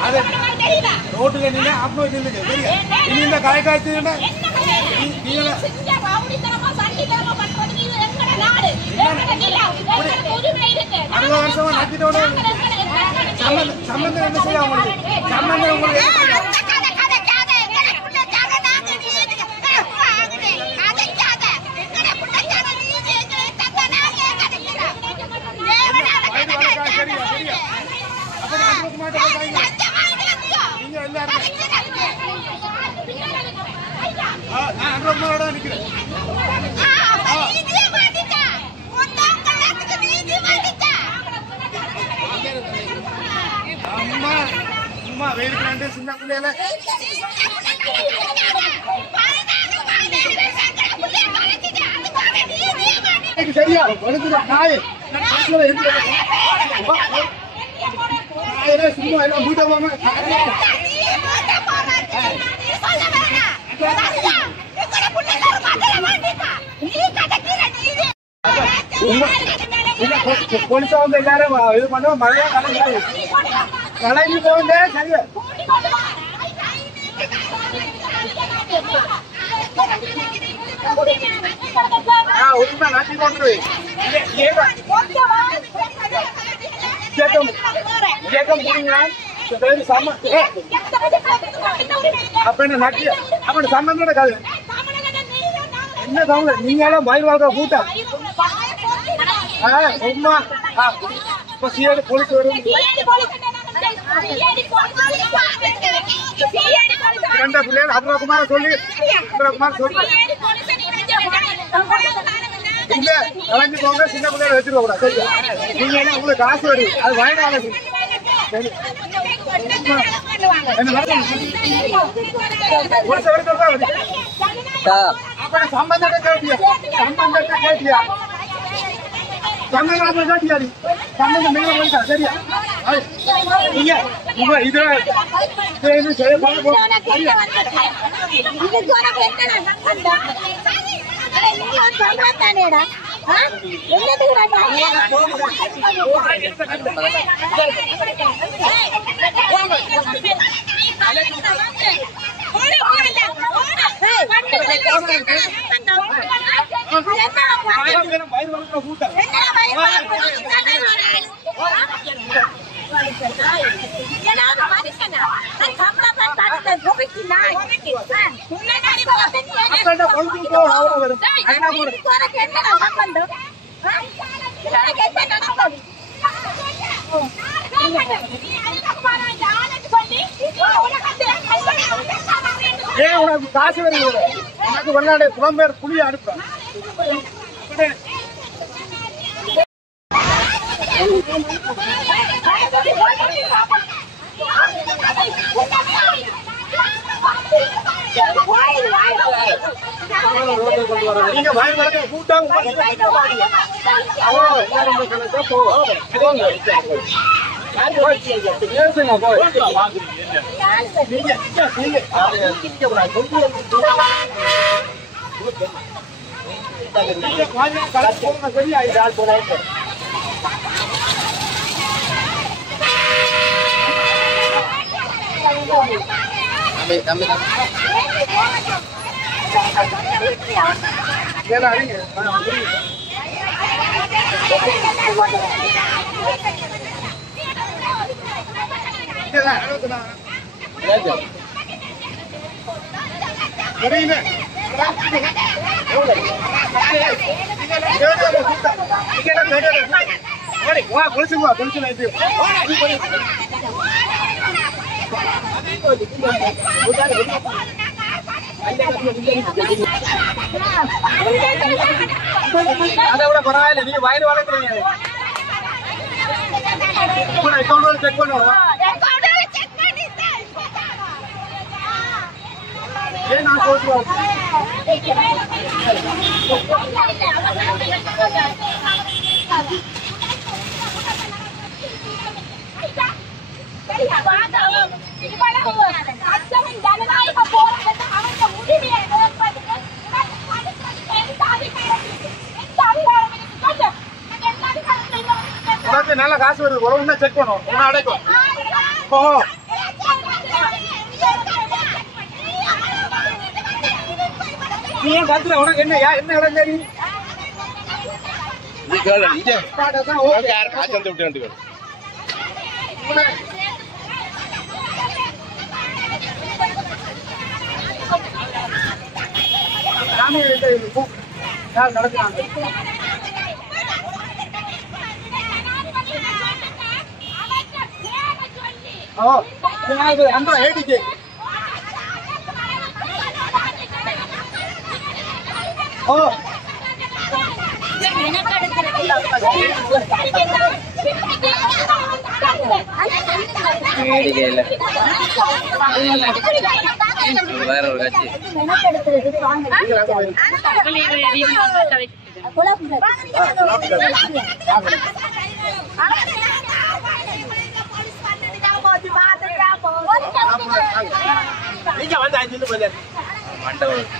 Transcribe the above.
அது ரோட்டுல நின்று அப்போ நின்றுங்க சரியா இனி இந்த காய் காய்ச்சுன்னா நீங்க அறுபது வருஷமா நட்டிட்டோட சம்பந்தம் என்ன செய்ய உங்களுக்கு சம்பந்தம் உங்களுக்கு அம்மா வேலுக்கு சின்ன பிள்ளைல சரியா நாய் சும்மா எல்லாம் வீட்டை போகாம போலீஸா வந்து எல்லாரும் இது பண்ண மழையா கலைஞ்சு போக சரியா உண்மை நாட்டி கொண்டு இயக்கம் புரியுங்களா அப்ப என்ன நட்டிய அப்ப சம்பந்தம் நடக்காது என்ன சம்பந்தம் நீங்களும் மயில் வாழ்க்கை கூட்டம் சும்மா இப்ப சிஐடி போலீஸ் வரும் இரண்டா பிள்ளைகள் அப்ரகுமார் சொல்லி இல்ல கலைஞ்சு போங்க சின்ன பிள்ளைகளை வச்சிருக்க கூடாது சரியா நீங்க என்ன உங்களுக்கு காசு வருது அது வாங்கினால சரி சம்பந்தத்தை கேட்டியா சம்பந்தம் கேட்டியா சம்பந்தம் மேல போயிட்டா சரியா நீங்க இது உனக்கு காசு வருது உனக்கு வெளிநாடு புலம்பெயர் புளிய அனுப்புறேன் நீங்க வாய் வளர்க்க கூட்டம் அதோட பரவாயில்ல நீங்க வயிறு வளர்க்குறீங்க அக்கௌண்ட் செக் பண்ணுவோம் ஏன் நான் சொல்றேன் நல்ல காசு வருது உடனே செக் பண்ணுவோம் அடைக்கும் போ. நீ ஏன் கத்துற? உனக்கு என்ன இடம் தெரியும்? நீ கேளு, இங்க பாட்டதான் ஓகே. யார் காய்ச்சல் வந்து விட்டு கேளு. சாமி யார் நடக்கிறாங்க? அந்த ஏடிக்கு வேற ஒரு கட்சி மண்டபம் எடுத்து